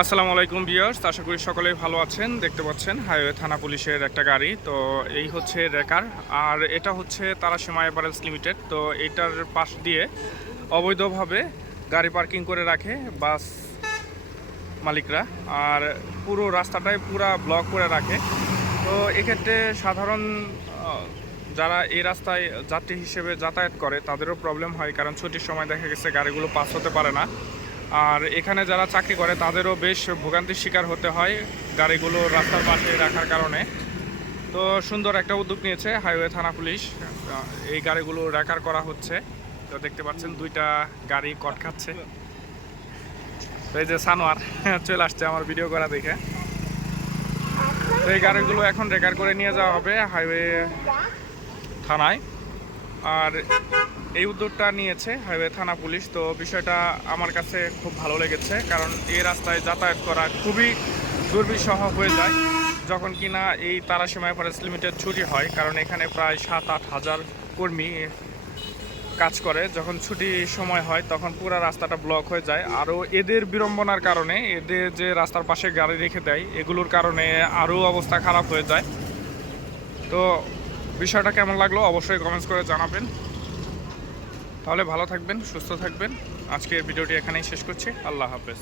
আসসালামু আলাইকুম বিয়ার্স আশা করি সকলেই ভালো আছেন। দেখতে পাচ্ছেন, হাইওয়ে থানা পুলিশের একটা গাড়ি। তো এই হচ্ছে রেকার, আর এটা হচ্ছে তারা সীমা এভারেজ লিমিটেড। তো এটার পাশ দিয়ে অবৈধভাবে গাড়ি পার্কিং করে রাখে বাস মালিকরা, আর পুরো রাস্তাটাই পুরা ব্লক করে রাখে। তো এক্ষেত্রে সাধারণ যারা এই রাস্তায় যাত্রী হিসেবে যাতায়াত করে, তাদেরও প্রবলেম হয়, কারণ ছুটির সময় দেখা গেছে গাড়িগুলো পাস হতে পারে না। আর এখানে যারা চাকরি করে, তাদেরও বেশ ভোগান্তির শিকার হতে হয় গাড়িগুলো রাস্তার পাশে রাখার কারণে। তো সুন্দর একটা উদ্যোগ নিয়েছে হাইওয়ে থানা পুলিশ। এই গাড়িগুলো রেকার করা হচ্ছে। তো দেখতে পাচ্ছেন দুইটা গাড়ি কট খাচ্ছে এই যে সানোয়ার, চলে আসছে আমার ভিডিও করা দেখে। তো এই গাড়িগুলো এখন রেকার করে নিয়ে যাওয়া হবে হাইওয়ে থানায়। আর এই উদ্যোগটা নিয়েছে হাইওয়ে থানা পুলিশ। তো বিষয়টা আমার কাছে খুব ভালো লেগেছে কারণ এই রাস্তায় যাতায়াত করা খুবই দুর্বিষহ হয়ে যায়। যখন কিনা এই তারাসীমা ফরেস্ট লিমিটেড ছুটি হয়, কারণ এখানে প্রায় সাত আট হাজার কর্মী কাজ করে। যখন ছুটি সময় হয়, তখন পুরো রাস্তাটা ব্লক হয়ে যায়। আরও এদের বিড়ম্বনার কারণে এদের যে রাস্তার পাশে গাড়ি রেখে দেয়, এগুলোর কারণে আরও অবস্থা খারাপ হয়ে যায়। তো বিষয়টা কেমন লাগল অবশ্যই কমেন্টস করে জানাবেন। তাহলে ভালো থাকবেন, সুস্থ থাকবেন। আজকের ভিডিওটি এখানেই শেষ করছি। আল্লাহ হাফেজ।